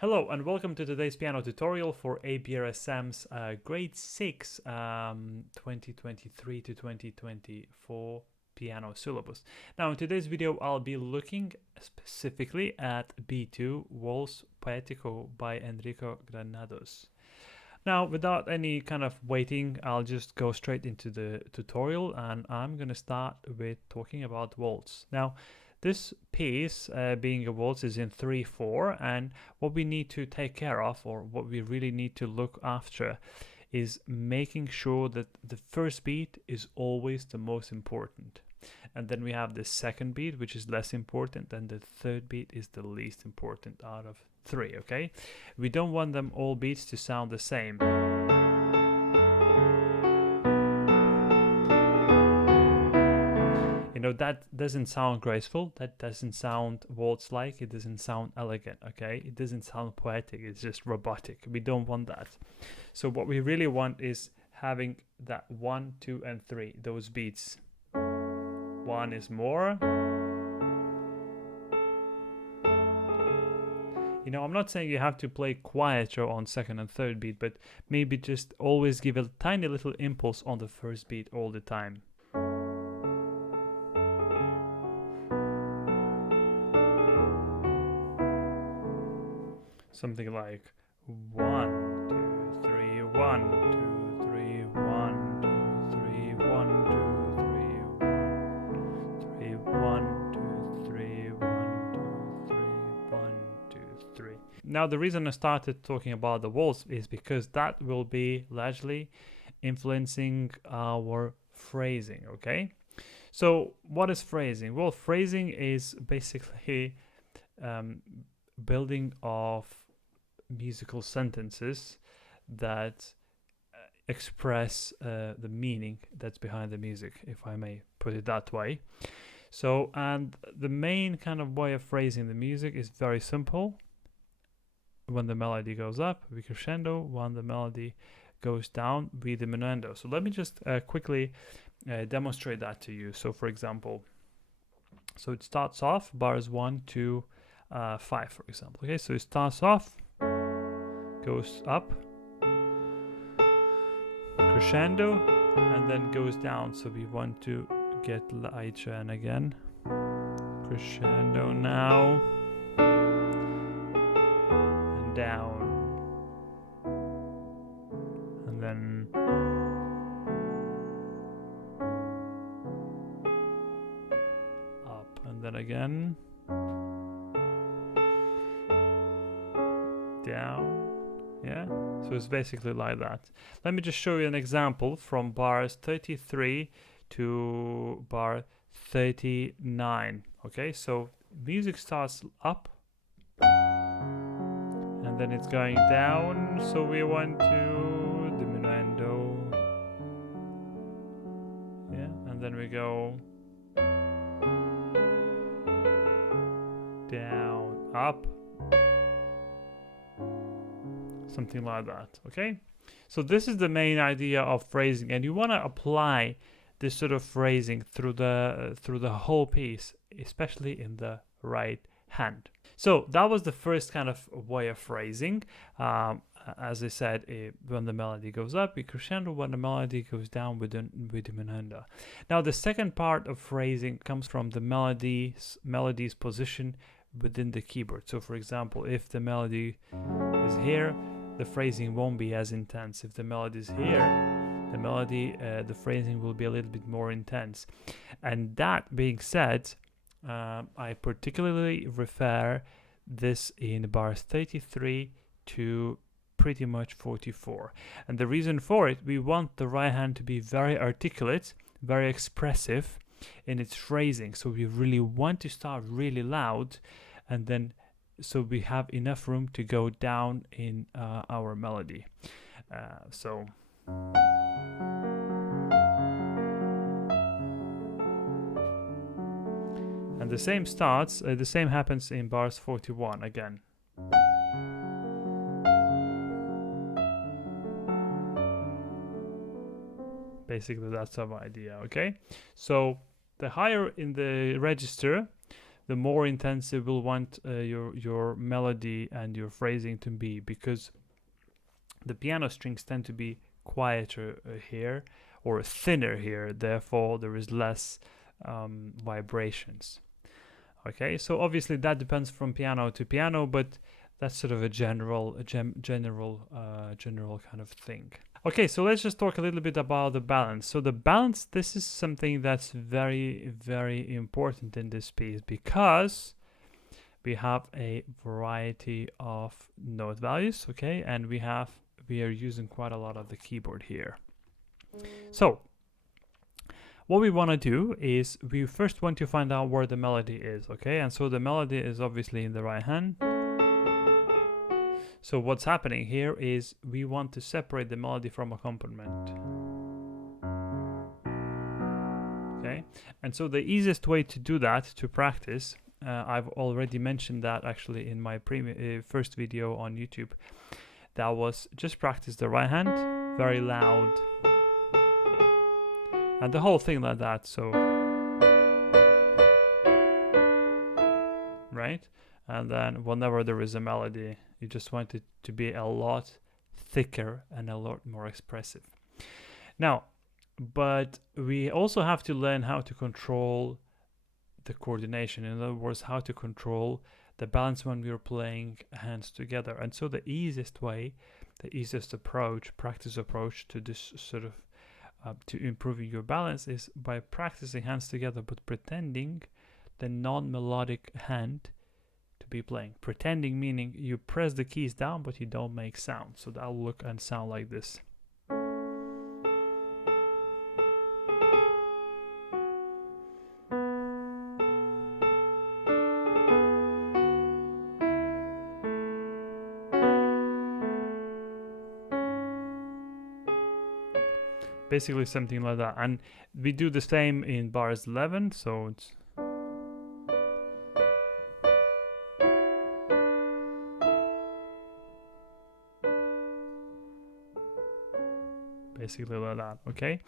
Hello and welcome to today's piano tutorial for ABRSM's grade 6 2023 to 2024 piano syllabus. Now in today's video I'll be looking specifically at B2 Waltz Poetico by Enrique Granados. Now without any kind of waiting, I'll just go straight into the tutorial and I'm going to start with talking about Waltz. Now this piece, being a waltz, is in 3/4, and what we need to take care of, or what we really need to look after, is making sure that the first beat is always the most important. And then we have the second beat, which is less important, and the third beat is the least important out of 3, okay? We don't want them all beats to sound the same. You know, that doesn't sound graceful, that doesn't sound waltz-like, it doesn't sound elegant, okay? It doesn't sound poetic, it's just robotic. We don't want that. So what we really want is having that 1, 2, and 3, those beats. 1 is more. You know, I'm not saying you have to play quieter on second and third beat, but maybe just always give a tiny little impulse on the first beat all the time. Something like 1, 2, 3, 1, 2, 3, 1, 2, 3, 1, 2, 3, 1, 2, 3, 1, 2, 3, 1, 2, 3. Now the reason I started talking about the waltz is because that will be largely influencing our phrasing, okay? So what is phrasing? Well, phrasing is basically building of musical sentences that express the meaning that's behind the music, if I may put it that way. So, and the main kind of way of phrasing the music is very simple. When the melody goes up, we crescendo. When the melody goes down, we diminuendo. So let me just quickly demonstrate that to you. So for example, so it starts off bars 1, 2, 5, for example. Okay, so it starts off, goes up, crescendo, and then goes down. So we want to get lighter, and again crescendo now and down, and then up, and then again down. Yeah, so it's basically like that. Let me just show you an example from bars 33 to bar 39. Okay, so music starts up and then it's going down, so we want to diminuendo. Yeah, and then we go down, up, something like that. Okay, so this is the main idea of phrasing, and you want to apply this sort of phrasing through the whole piece, especially in the right hand. So that was the first kind of way of phrasing. As I said, when the melody goes up, we crescendo. When the melody goes down, we diminuendo. Now the second part of phrasing comes from the melody's position within the keyboard. So for example, if the melody is here, the phrasing won't be as intense. If the melody is here, the phrasing will be a little bit more intense. And that being said, I particularly refer this in bars 33 to pretty much 44. And the reason for it, we want the right hand to be very articulate, very expressive in its phrasing. So we really want to start really loud, and then so we have enough room to go down in our melody. And the same starts, the same happens in bars 41 again. Basically that's our idea, okay? So the higher in the register, the more intense you will want your melody and your phrasing to be, because the piano strings tend to be quieter here, or thinner here, therefore there is less vibrations. Okay, so obviously that depends from piano to piano, but that's sort of a general kind of thing. Okay, so let's just talk a little bit about the balance. So the balance, this is something that's very, very important in this piece, because we have a variety of note values, okay, and we are using quite a lot of the keyboard here. So what we want to do is we first want to find out where the melody is, okay? And so the melody is obviously in the right hand. So what's happening here is we want to separate the melody from accompaniment. Okay? And so the easiest way to do that, to practice, I've already mentioned that actually in my first video on YouTube, that was just practice the right hand, very loud, and the whole thing like that. So, right? And then whenever there is a melody, you just want it to be a lot thicker and a lot more expressive. Now, but we also have to learn how to control the coordination. In other words, how to control the balance when we're playing hands together. And so the easiest way, the easiest approach, practice approach to this sort of to improving your balance is by practicing hands together, but pretending the non-melodic hand to be playing. Pretending meaning you press the keys down, but you don't make sound. So that'll look and sound like this. Basically something like that. And we do the same in bars 11, so it's basically like that, okay?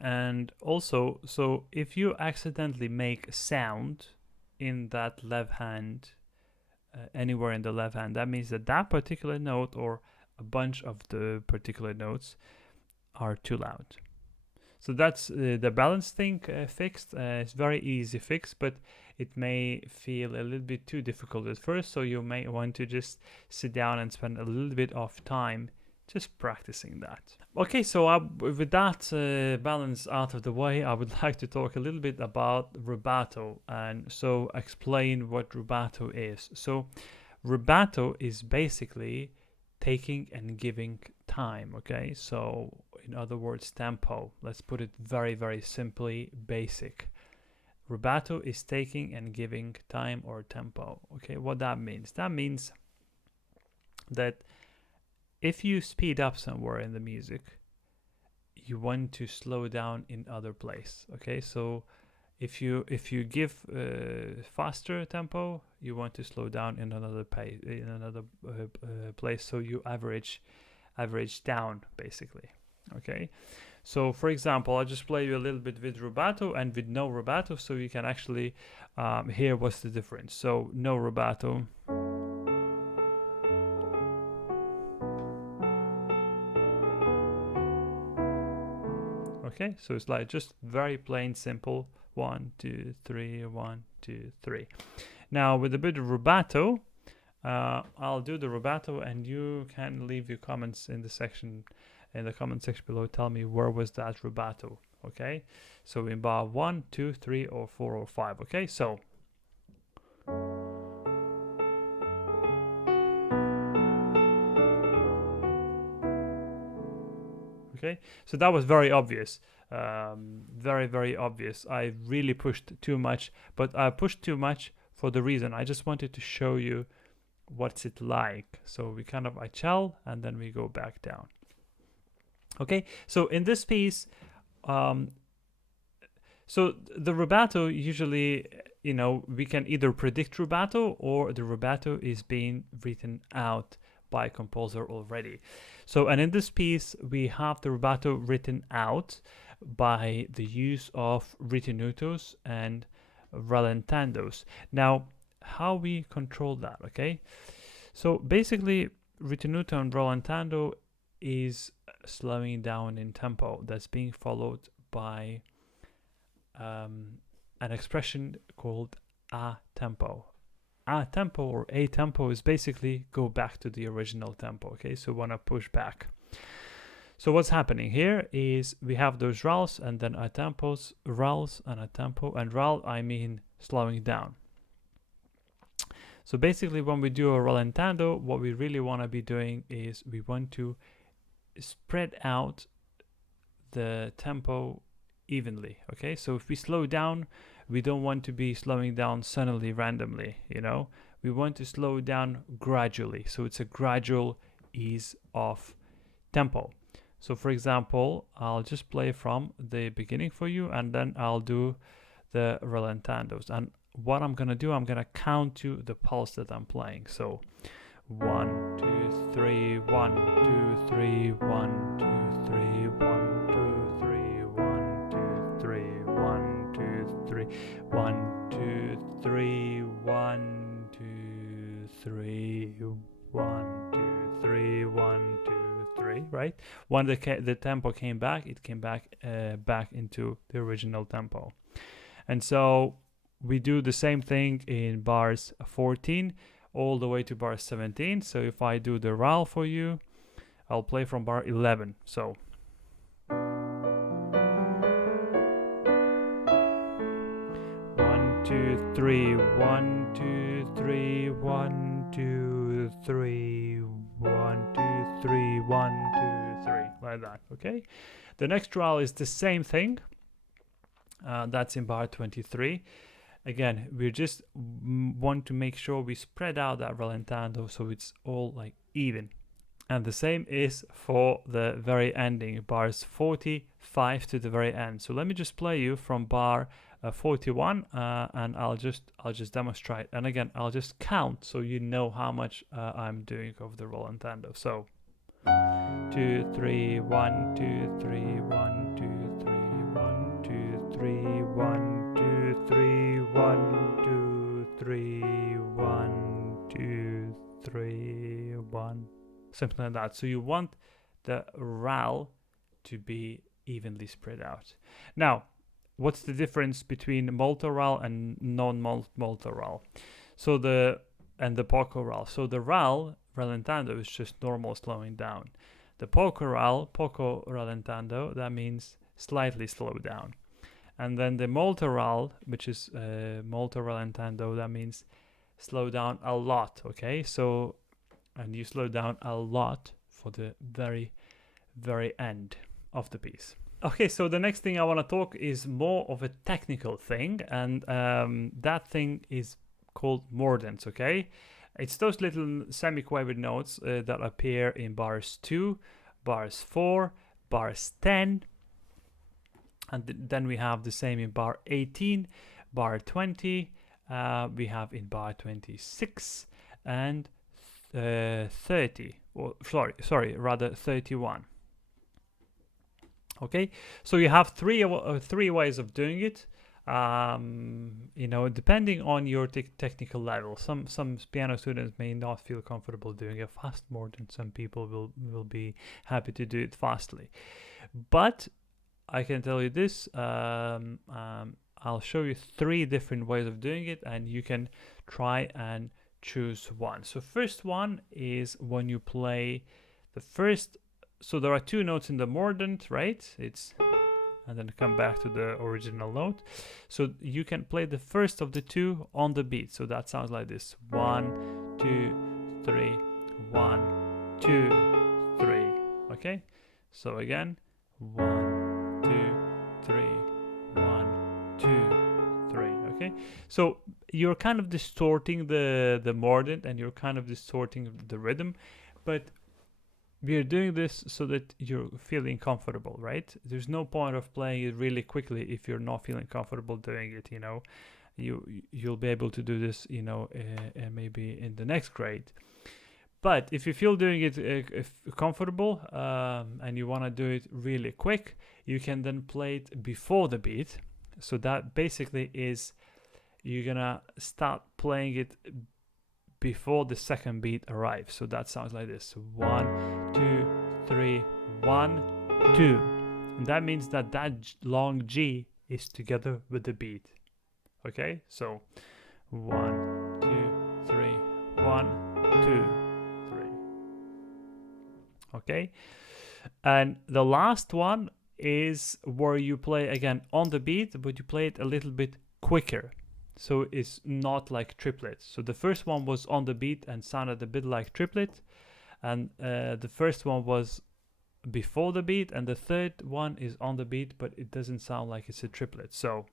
And also, so if you accidentally make sound in that left hand, anywhere in the left hand, that means that that particular note or a bunch of the particular notes are too loud. So that's the balance thing fixed. It's very easy fix, but it may feel a little bit too difficult at first, so you may want to just sit down and spend a little bit of time just practicing that. Okay, so with that balance out of the way, I would like to talk a little bit about rubato, and so explain what rubato is. So rubato is basically taking and giving time, okay? So in other words, tempo. Let's put it very, very simply basic. Rubato is taking and giving time or tempo, okay? What that means? That means that if you speed up somewhere in the music, you want to slow down in other place, okay? So if you give faster tempo, you want to slow down in another place, so you average down basically, okay? So for example, I'll just play you a little bit with rubato and with no rubato, so you can actually hear what's the difference. So no rubato. Okay, so it's like just very plain simple 1 2 3 1 2 3. Now with a bit of rubato, I'll do the rubato, and you can leave your comments in the comment section below. Tell me where was that rubato, okay? So in bar 1 2 3 or 4 or 5, okay? So okay, so that was very obvious, very, very obvious. I really pushed too much, but I pushed too much for the reason I just wanted to show you what's it like. So we kind of I cello and then we go back down. Okay, so in this piece, so the rubato usually, you know, we can either predict rubato or the rubato is being written out by composer already. So, and in this piece, we have the rubato written out by the use of ritenutos and ralentandos. Now, how we control that, okay? So basically, ritenuto and rallentando is slowing down in tempo that's being followed by an expression called a tempo. A tempo or a tempo is basically go back to the original tempo, okay? So want to push back. So what's happening here is we have those ralls and then a tempos, ralls and a tempo, and rall I mean slowing down. So basically when we do a rallentando, what we really want to be doing is we want to spread out the tempo evenly, okay? So if we slow down, we don't want to be slowing down suddenly, randomly, you know? We want to slow down gradually. So it's a gradual ease of tempo. So for example, I'll just play from the beginning for you, and then I'll do the rallentandos. And what I'm gonna do, I'm gonna count to the pulse that I'm playing. So 1, 2, 3, 1, 2, 3, 1, 2, 3, 1, 2, 3, 1, 2, 3, 1, 2, 3, 1, 2, 3, 1, 2, 3, 1, 2, 3, 1, 2, 3, right? When the tempo came back, it came back back into the original tempo. And so we do the same thing in bars 14 all the way to bar 17. So if I do the RAL for you, I'll play from bar 11. So 1, 2, 3, 1, 2, 3, 1, 2, 3, 1, 2, 3, 1, 2, 3, like that, okay? The next RAL is the same thing. That's in bar 23. Again, we just want to make sure we spread out that rallentando so it's all like even. And the same is for the very ending, bars 45 to the very end. So let me just play you from bar 41 and I'll just demonstrate. And again, I'll just count so you know how much I'm doing of the rallentando. So 2, 3, 1, 2, 3, 1, 2, 3, 1, 2, 3, 1, 2, 3, 1, 2, 3, 1, 2, 3, 1. Something like that. So you want the RAL to be evenly spread out. Now, what's the difference between multi-RAL and non-multi-RAL? So the poco RAL. So the RAL, rallentando, is just normal slowing down. The poco RAL, poco rallentando, that means slightly slow down. And then the multi-RAL, which is multi-rallentando, that means slow down a lot, okay? So, and you slow down a lot for the very, very end of the piece. Okay, so the next thing I want to talk is more of a technical thing, and that thing is called Mordents, okay? It's those little semi-quavered notes that appear in bars 2, bars 4, bars 10, and then we have the same in bar 18, bar 20, we have in bar 26, and 30, or rather 31. Okay, so you have three ways of doing it. You know, depending on your technical level. Some piano students may not feel comfortable doing a fast mordent. Some people will be happy to do it fastly. But I can tell you this. I'll show you 3 different ways of doing it, and you can try and choose one. So first one is when you play the first. So there are 2 notes in the mordent, right? And then come back to the original note. So you can play the first of the 2 on the beat. So that sounds like this: 1, 2, 3, 1, 2, 3. Okay. So again, 1, 2, 3, 1, 2, 3. Okay. So you're kind of distorting the mordent, and you're kind of distorting the rhythm, but we are doing this so that you're feeling comfortable, right? There's no point of playing it really quickly if you're not feeling comfortable doing it, you know. You'll be able to do this, you know, maybe in the next grade. But if you feel doing it comfortable and you want to do it really quick, you can then play it before the beat. So that basically is you're gonna start playing it before the second beat arrives. So that sounds like this: 1, 2, 3, 1, 2. And that means that long G is together with the beat. Okay, so 1, 2, 3, 1, 2, 3. Okay, and the last one is where you play again on the beat, but you play it a little bit quicker. So it's not like triplets. So the first one was on the beat and sounded a bit like triplet, and the first one was before the beat, and the third one is on the beat, but it doesn't sound like it's a triplet. So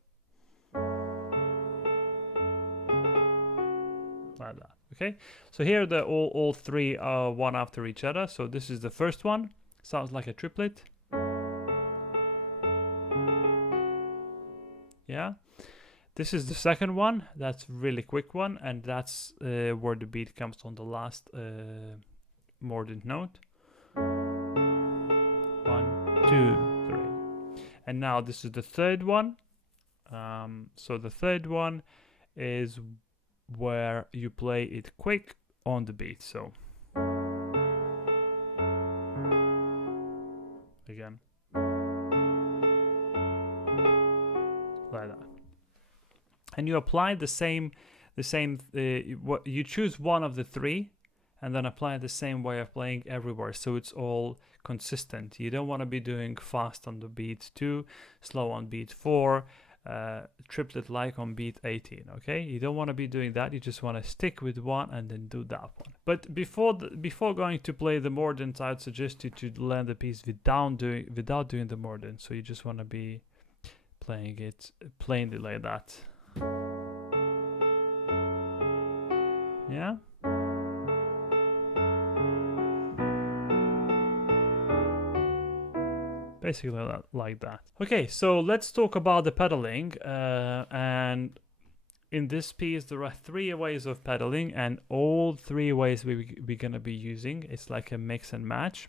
like that. Okay, so here the all three are one after each other. So this is the first one, sounds like a triplet. Yeah, this is the second one, that's really quick one, and that's where the beat comes on the last mordent note. 1, 2, 3. And now this is the third one. So the third one is where you play it quick on the beat. So again, like that. And you apply the same what you choose one of the three, and then apply the same way of playing everywhere, so it's all consistent. You don't want to be doing fast on the beat 2, slow on beat 4, triplet like on beat 18. Okay, you don't want to be doing that. You just want to stick with one and then do that one. But before going to play the mordents, I'd suggest you to learn the piece without doing the mordents. So you just want to be playing it plainly like that. Yeah. Basically like that. Okay, so let's talk about the pedaling. And in this piece, there are 3 ways of pedaling, and all 3 ways we're gonna be using. It's like a mix and match.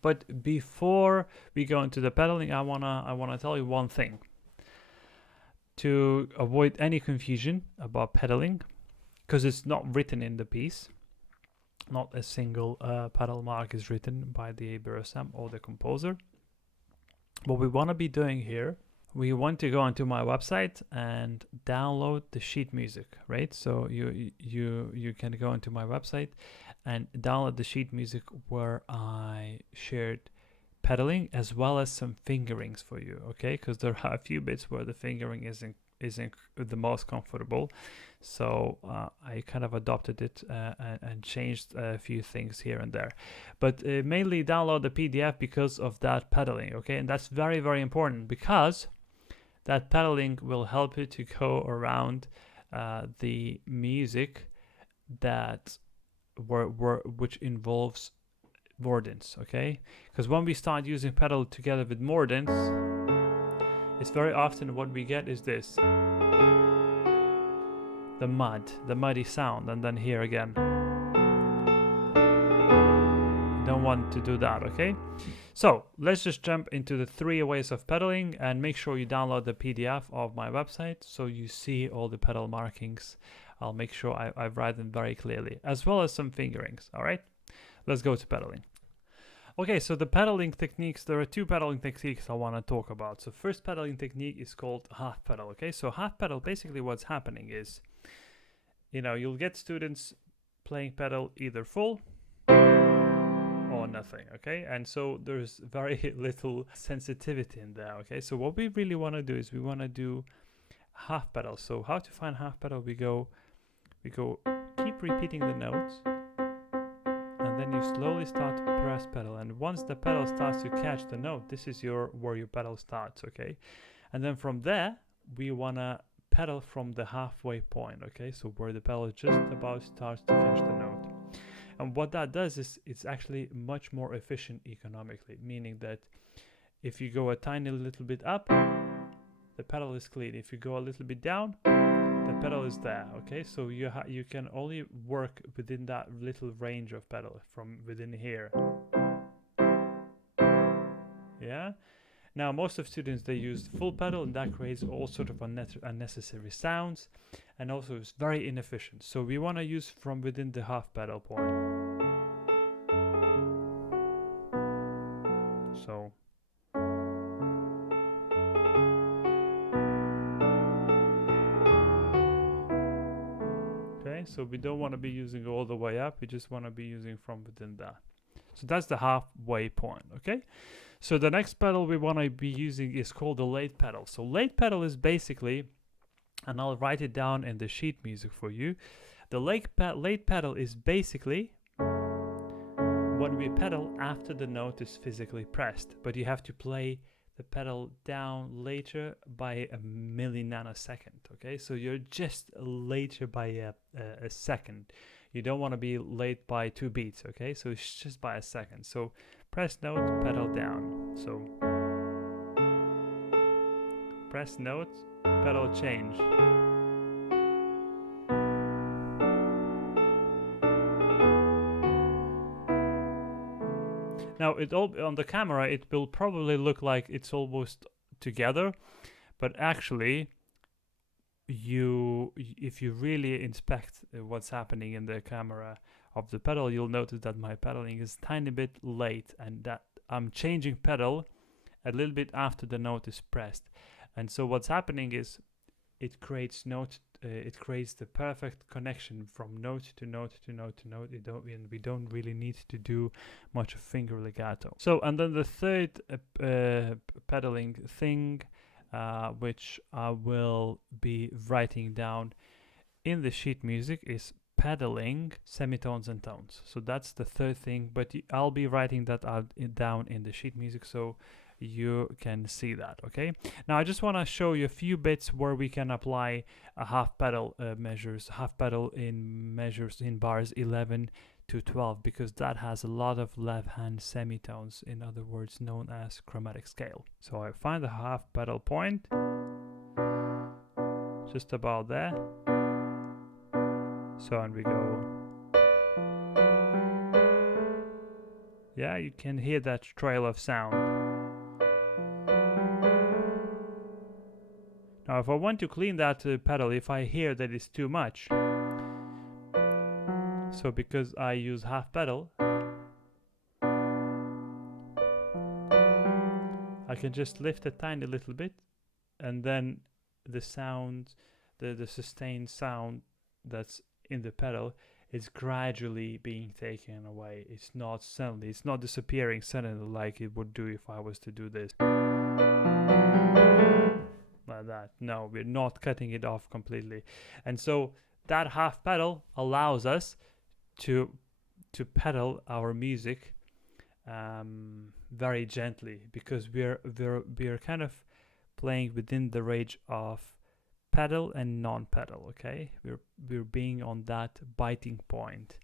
But before we go into the pedaling, I wanna tell you one thing. To avoid any confusion about pedaling, because it's not written in the piece. Not a single pedal mark is written by the ABRSM or the composer. What we want to be doing here, we want to go onto my website and download the sheet music, right? So you can go into my website and download the sheet music where I shared pedaling as well as some fingerings for you, okay? Because there are a few bits where the fingering isn't the most comfortable, so I kind of adopted it and changed a few things here and there, but mainly download the PDF because of that pedaling, okay? And that's very, very important, because that pedaling will help you to go around the music that which involves mordents, okay? Because when we start using pedal together with mordents, it's very often what we get is this, the muddy sound, and then here again. Don't want to do that, okay? So let's just jump into the 3 ways of pedaling, and make sure you download the PDF of my website so you see all the pedal markings. I'll make sure I write them very clearly, as well as some fingerings, all right? Let's go to pedaling. Okay, so the pedaling techniques, there are 2 pedaling techniques I want to talk about. So first pedaling technique is called half pedal, okay? So half pedal, basically what's happening is, you'll get students playing pedal either full or nothing, okay? And so there's very little sensitivity in there, okay? So what we really want to do is we want to do half pedal. So how to find half pedal? We go keep repeating the notes, and then you slowly start to press pedal, and once the pedal starts to catch the note, this is where your pedal starts, okay? And then from there we want to pedal from the halfway point, okay? So where the pedal just about starts to catch the note. And what that does is it's actually much more efficient economically, meaning that if you go a tiny little bit up, the pedal is clean. If you go a little bit down, the pedal is there, okay? So you can only work within that little range of pedal from within here. Yeah? Now, most of students, they use full pedal, and that creates all sort of unnecessary sounds, and also is very inefficient. So we want to use from within the half pedal point. So okay, so we don't want to be using all the way up, we just want to be using from within that. So that's the halfway point, okay? So the next pedal we want to be using is called the late pedal. So late pedal is basically, and I'll write it down in the sheet music for you. The late pedal is basically when we pedal after the note is physically pressed, but you have to play the pedal down later by a milli-nanosecond, okay? So you're just later by a second. You don't want to be late by 2 beats, okay? So it's just by a second. So press note, pedal down. So press note, pedal change. Now, it all on the camera, it will probably look like it's almost together, but actually, if you really inspect what's happening in the camera of the pedal, you'll notice that my pedaling is tiny bit late, and that I'm changing pedal a little bit after the note is pressed. And so what's happening is it creates the perfect connection from note to note to note to note. We don't really need to do much of finger legato. So, and then the third pedaling thing, which I will be writing down in the sheet music, is pedaling semitones and tones. So that's the third thing, but I'll be writing that down in the sheet music so you can see that, okay? Now I just want to show you a few bits where we can apply a half pedal half pedal in measures in bars 11 to 12, because that has a lot of left hand semitones, in other words known as chromatic scale. So I find the half pedal point just about there. So and we go. Yeah, you can hear that trail of sound. Now if I want to clean that pedal, if I hear that it's too much, so because I use half pedal, I can just lift a tiny little bit, and then the sound, the sustained sound that's in the pedal is gradually being taken away. It's not suddenly, it's not disappearing suddenly like it would do if I was to do this like that. No, we're not cutting it off completely. And so that half pedal allows us to pedal our music very gently, because we're kind of playing within the range of pedal and non-pedal, okay? We're being on that biting point,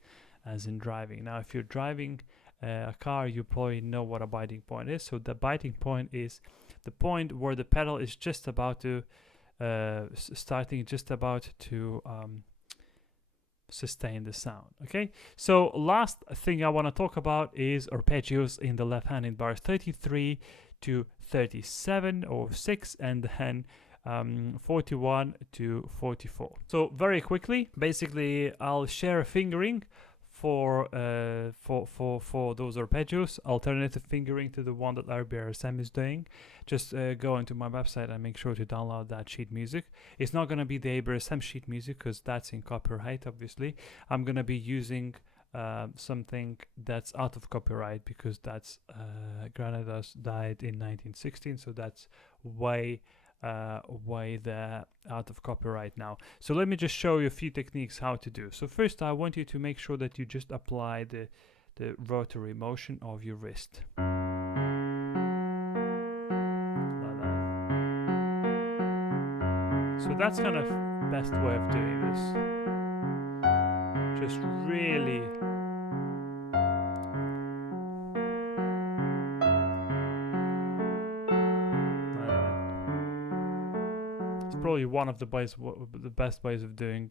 as in driving. Now if you're driving a car, you probably know what a biting point is. So the biting point is the point where the pedal is just about to sustain the sound, okay? So last thing I want to talk about is arpeggios in the left hand in bars 33 to 37 or 6, and then 41 to 44. So very quickly, basically I'll share a fingering for those arpeggios, alternative fingering to the one that ABRSM is doing. Just go into my website and make sure to download that sheet music. It's not going to be the ABRSM sheet music because that's in copyright, obviously. I'm going to be using something that's out of copyright, because that's Granados died in 1916, so that's way there out of copyright now. So let me just show you a few techniques how to do. So first I want you to make sure that you just apply the rotary motion of your wrist. Like that. So that's kind of best way of doing this. Just really probably one of the best ways of doing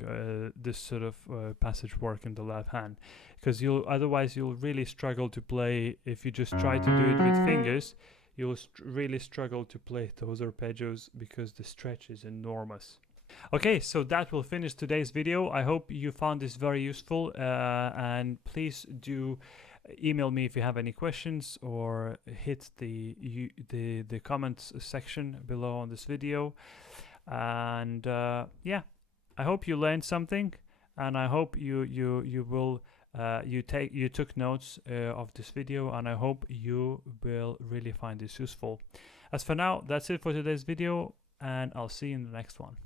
this sort of passage work in the left hand, because otherwise you'll really struggle to play. If you just try to do it with fingers, you'll really struggle to play those arpeggios because the stretch is enormous. Okay, so that will finish today's video. I hope you found this very useful, and please do email me if you have any questions, or hit the comments section below on this video. And yeah, I hope you learned something, and I hope you took notes of this video, and I hope you will really find this useful. As for now, that's it for today's video, and I'll see you in the next one.